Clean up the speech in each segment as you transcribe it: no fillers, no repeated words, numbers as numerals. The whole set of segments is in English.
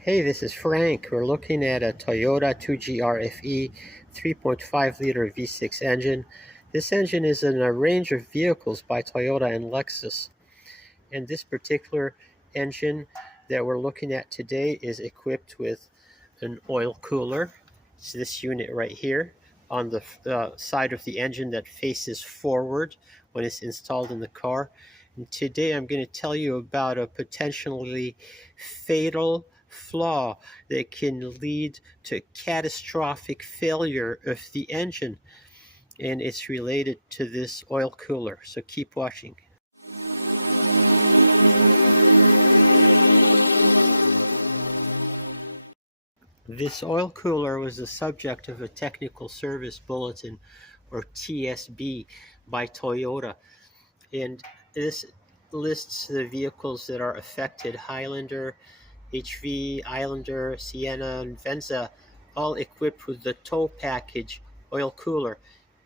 Hey, this is Frank. We're looking at a Toyota 2GR-FE 3.5 liter V6 engine. This engine is in a range of vehicles by Toyota and Lexus. And this particular engine that we're looking at today is equipped with an oil cooler. It's this unit right here on the side of the engine that faces forward when it's installed in the car. And today I'm going to tell you about a potentially fatal flaw that can lead to catastrophic failure of the engine, and it's related to this oil cooler. So keep watching. This oil cooler was the subject of a Technical Service Bulletin, or TSB, by Toyota. And this lists the vehicles that are affected: Highlander, HV, Highlander, Sienna, and Venza, all equipped with the tow package oil cooler.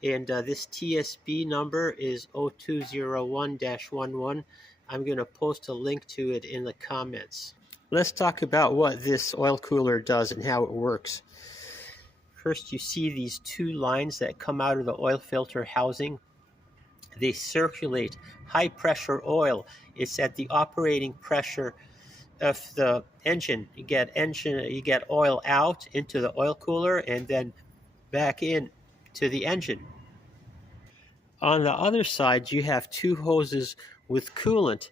And this TSB number is 0201-11. I'm going to post a link to it in the comments. Let's talk about what this oil cooler does and how it works. First, you see these two lines that come out of the oil filter housing. They circulate high pressure oil. It's at the operating pressure of the engine. You get oil out into the oil cooler and then back in to the engine. On the other side, you have two hoses with coolant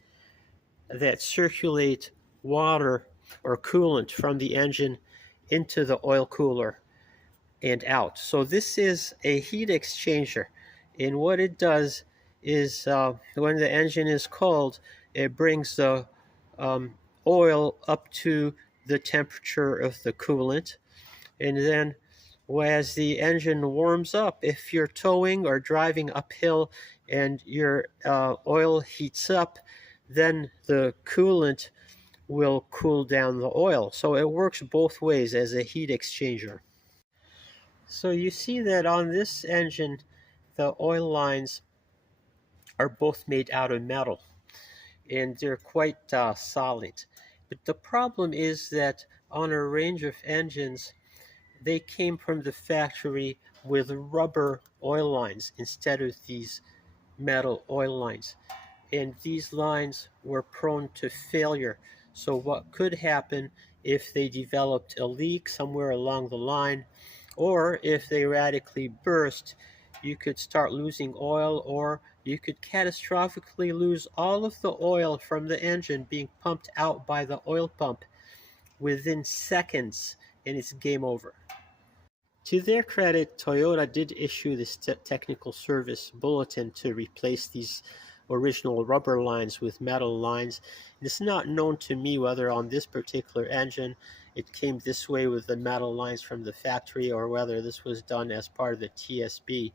that circulate water or coolant from the engine into the oil cooler and out. So this is a heat exchanger, and what it does is when the engine is cold, it brings the oil up to the temperature of the coolant, and then as the engine warms up, if you're towing or driving uphill and your oil heats up, then the coolant will cool down the oil. So it works both ways as a heat exchanger. So you see that on this engine, the oil lines are both made out of metal, and they're quite solid. But the problem is that on a range of engines, they came from the factory with rubber oil lines instead of these metal oil lines. And these lines were prone to failure. So what could happen if they developed a leak somewhere along the line, or if they radically burst, you could start losing oil, or you could catastrophically lose all of the oil from the engine being pumped out by the oil pump within seconds, and it's game over. To their credit, Toyota did issue this technical service bulletin to replace these original rubber lines with metal lines. It's not known to me whether on this particular engine it came this way with the metal lines from the factory, or whether this was done as part of the TSB.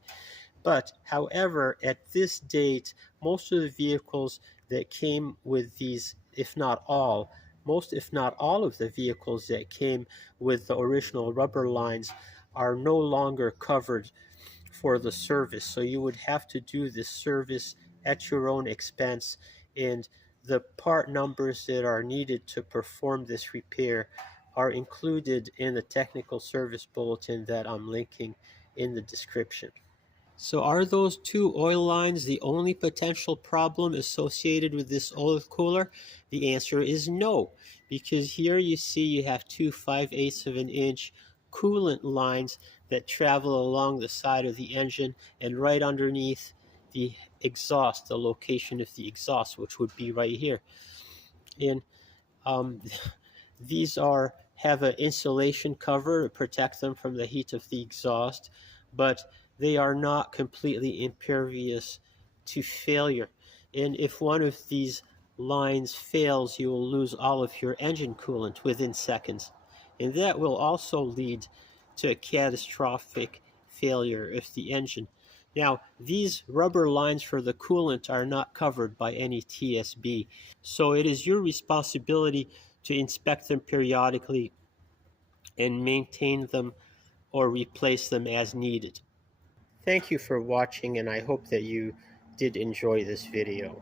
But however, at this date, most of the vehicles that came with these, if not all of the vehicles that came with the original rubber lines are no longer covered for the service. So you would have to do this service at your own expense, and the part numbers that are needed to perform this repair are included in the technical service bulletin that I'm linking in the description. So are those two oil lines the only potential problem associated with this oil cooler? The answer is no, because here you see you have two 5/8 of an inch coolant lines that travel along the side of the engine and right underneath the exhaust, the location of the exhaust, which would be right here. And these have an insulation cover to protect them from the heat of the exhaust, but they are not completely impervious to failure. And if one of these lines fails, you will lose all of your engine coolant within seconds. And that will also lead to a catastrophic failure of the engine. Now, these rubber lines for the coolant are not covered by any TSB, so it is your responsibility to inspect them periodically and maintain them or replace them as needed. Thank you for watching, and I hope that you did enjoy this video.